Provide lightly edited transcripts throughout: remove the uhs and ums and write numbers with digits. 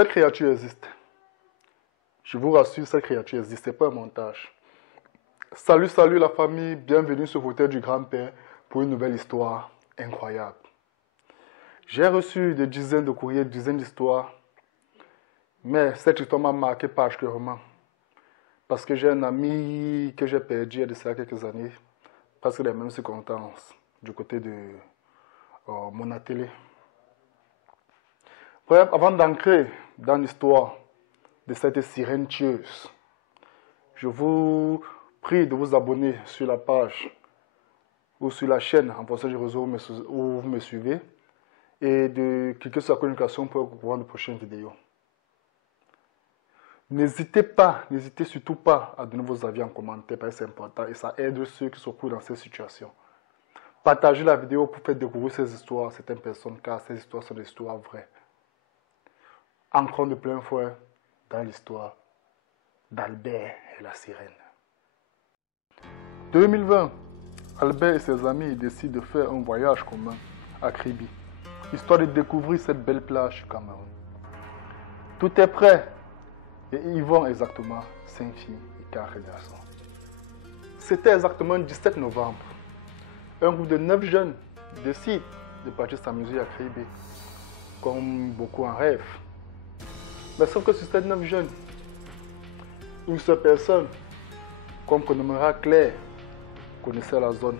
Cette créature existe. Je vous rassure, cette créature existe, ce n'est pas un montage. Salut, salut la famille, bienvenue sur Fauteuil du Grand-Père pour une nouvelle histoire incroyable. J'ai reçu des dizaines de courriers, des dizaines d'histoires, mais cette histoire m'a marqué particulièrement parce que j'ai un ami que j'ai perdu il y a de cela quelques années, presque les mêmes circonstances, du côté de mon atelier. Bref, avant d'entrer dans l'histoire de cette sirène tueuse, je vous prie de vous abonner sur la page ou sur la chaîne en fonction du réseau où vous me suivez et de cliquer sur la communication pour voir de prochaines vidéos. N'hésitez surtout pas à donner vos avis en commentaire parce que c'est important et ça aide ceux qui se trouvent dans cette situation. Partagez la vidéo pour faire découvrir ces histoires à certaines personnes car ces histoires sont des histoires vraies. Entrons de plein fouet dans l'histoire d'Albert et la sirène. 2020, Albert et ses amis décident de faire un voyage commun à Kribi, histoire de découvrir cette belle plage du Cameroun. Tout est prêt et ils vont exactement 5 filles et 4 garçons. C'était exactement le 17 novembre. Un groupe de 9 jeunes décide de partir s'amuser à Kribi, comme beaucoup en rêvent. Mais sauf que sur ces 9 jeunes, une seule personne, qu'on nommera Claire, connaissait la zone,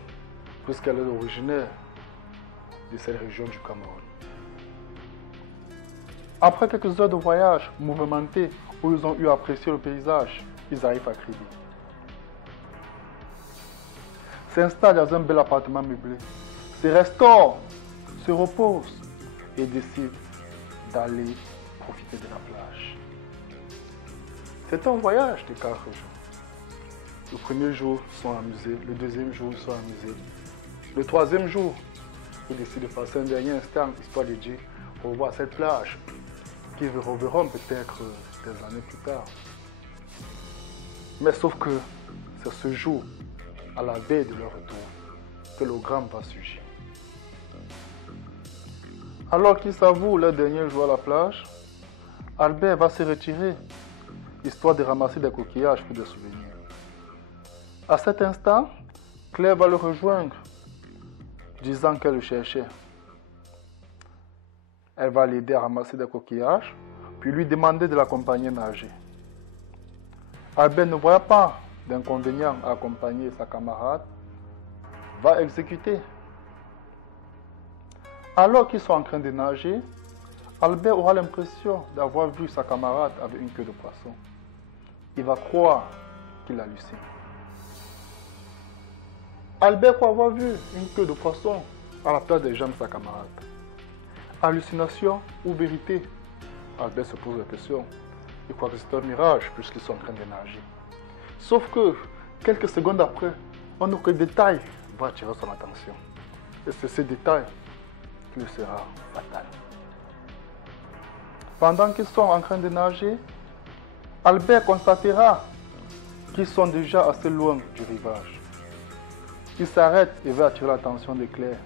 puisqu'elle est originaire de cette région du Cameroun. Après quelques heures de voyage mouvementé, où ils ont eu à apprécier le paysage, ils arrivent à Kribi. S'installent dans un bel appartement meublé, se restaurent, se reposent et décident d'aller profiter de la plage. C'est un voyage de 4 jours. Le premier jour, ils sont amusés. Le deuxième jour, ils sont amusés. Le troisième jour, ils décident de passer un dernier instant, histoire de dire au revoir à cette plage, qu'ils reverront peut-être des années plus tard. Mais sauf que c'est ce jour, à la veille de leur retour, que le drame va surgir. Alors qu'ils savourent leur dernier jour à la plage, Albert va se retirer, histoire de ramasser des coquillages pour des souvenirs. À cet instant, Claire va le rejoindre, disant qu'elle le cherchait. Elle va l'aider à ramasser des coquillages, puis lui demander de l'accompagner nager. Albert ne voit pas d'inconvénient à accompagner sa camarade, va exécuter. Alors qu'ils sont en train de nager, Albert aura l'impression d'avoir vu sa camarade avec une queue de poisson. Il va croire qu'il hallucine. Albert croit avoir vu une queue de poisson à la place des jambes de sa camarade. Hallucination ou vérité? Albert se pose la question. Il croit que c'est un mirage puisqu'ils sont en train de nager. Sauf que, quelques secondes après, un autre détail va attirer son attention. Et c'est ce détail qui lui sera fatal. Pendant qu'ils sont en train de nager, Albert constatera qu'ils sont déjà assez loin du rivage. Il s'arrête et va attirer l'attention de Claire.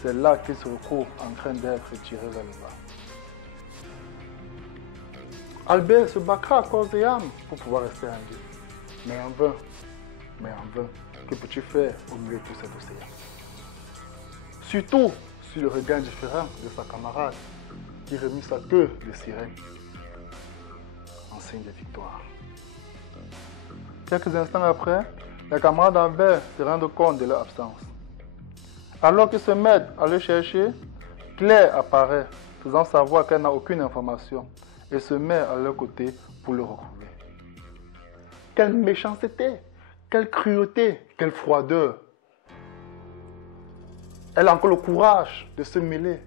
C'est là qu'il se retrouve en train d'être tiré vers le bas. Albert se battra à corps et âme pour pouvoir rester en vie. Mais en vain, que peux-tu faire au milieu de tout cet océan? Surtout sur le regard différent de sa camarade qui remit sa queue de sirène en signe de victoire. Quelques instants après, les camarades d'Albert se rendent compte de leur absence. Alors qu'ils se mettent à le chercher, Claire apparaît, faisant savoir qu'elle n'a aucune information et se met à leur côté pour le retrouver. Quelle méchanceté, quelle cruauté, quelle froideur. Elle a encore le courage de se mêler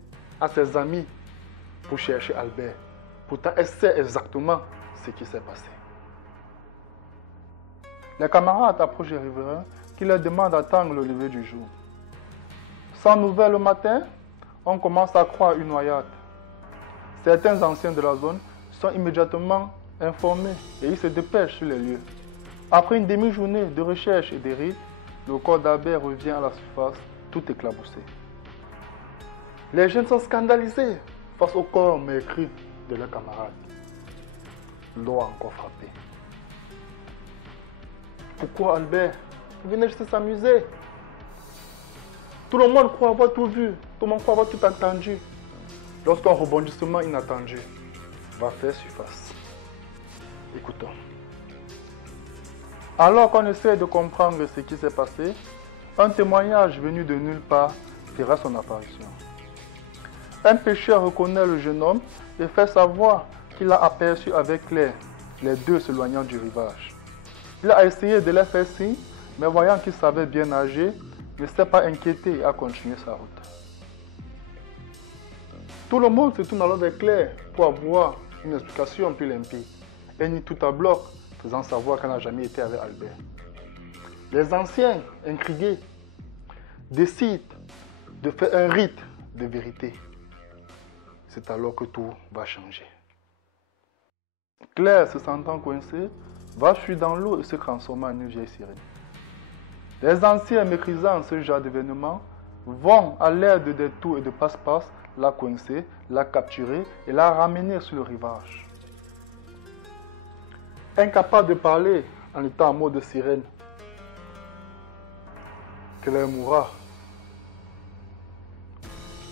à ses amis pour chercher Albert. Pourtant, elle sait exactement ce qui s'est passé. Les camarades approchent les riverains qui leur demandent d'attendre le lever du jour. Sans nouvelles le matin, on commence à croire une noyade. Certains anciens de la zone sont immédiatement informés et ils se dépêchent sur les lieux. Après une demi-journée de recherche et de rites, le corps d'Albert revient à la surface tout éclaboussé. Les jeunes sont scandalisés face au corps meurtri de leurs camarades. L'eau a encore frappé. Pourquoi Albert? Vous venez juste s'amuser. Tout le monde croit avoir tout vu. Tout le monde croit avoir tout entendu. Lorsqu'un rebondissement inattendu va faire surface. Écoutons. Alors qu'on essaie de comprendre ce qui s'est passé, un témoignage venu de nulle part fera son apparition. Un pêcheur reconnaît le jeune homme et fait savoir qu'il a aperçu avec Claire les deux s'éloignant du rivage. Il a essayé de leur faire signe, mais voyant qu'il savait bien nager, ne s'est pas inquiété et a continué sa route. Tout le monde se tourne alors vers Claire pour avoir une explication plus limpide. Elle nie tout à bloc, faisant savoir qu'elle n'a jamais été avec Albert. Les anciens, intrigués, décident de faire un rite de vérité. C'est alors que tout va changer. Claire, se sentant coincée, va fuir dans l'eau et se transformer en une vieille sirène. Les anciens, méprisant ce genre d'événement, vont à l'aide de détours et de passe-passe la coincer, la capturer et la ramener sur le rivage. Incapable de parler en étant en mode sirène, Claire mourra.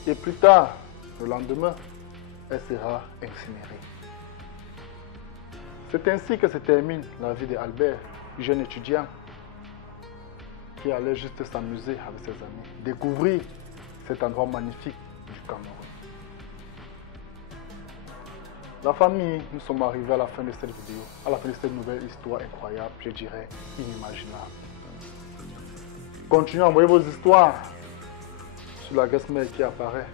Et plus tard, le lendemain, elle sera incinérée. C'est ainsi que se termine la vie d'Albert, jeune étudiant qui allait juste s'amuser avec ses amis, découvrir cet endroit magnifique du Cameroun. La famille, nous sommes arrivés à la fin de cette vidéo, à la fin de cette nouvelle histoire incroyable, je dirais inimaginable. Continuez à envoyer vos histoires sur l'adresse mail qui apparaît.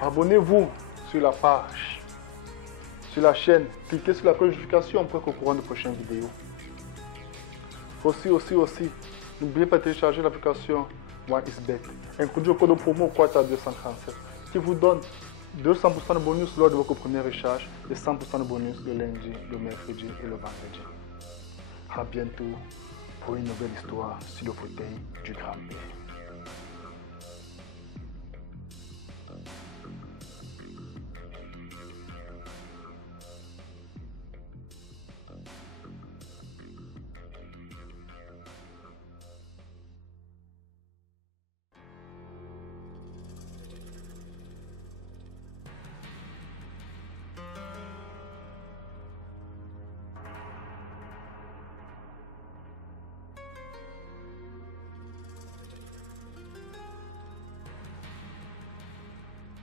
Abonnez-vous sur la page, sur la chaîne, cliquez sur la cloche de notification pour être au courant de prochaines vidéos. Aussi, n'oubliez pas de télécharger l'application OneXBet. Introduisez le code promo QUATA237 qui vous donne 200% de bonus lors de votre premier recharge et 100% de bonus le lundi, le mercredi et le vendredi. A bientôt pour une nouvelle histoire sur le fauteuil du grand-père.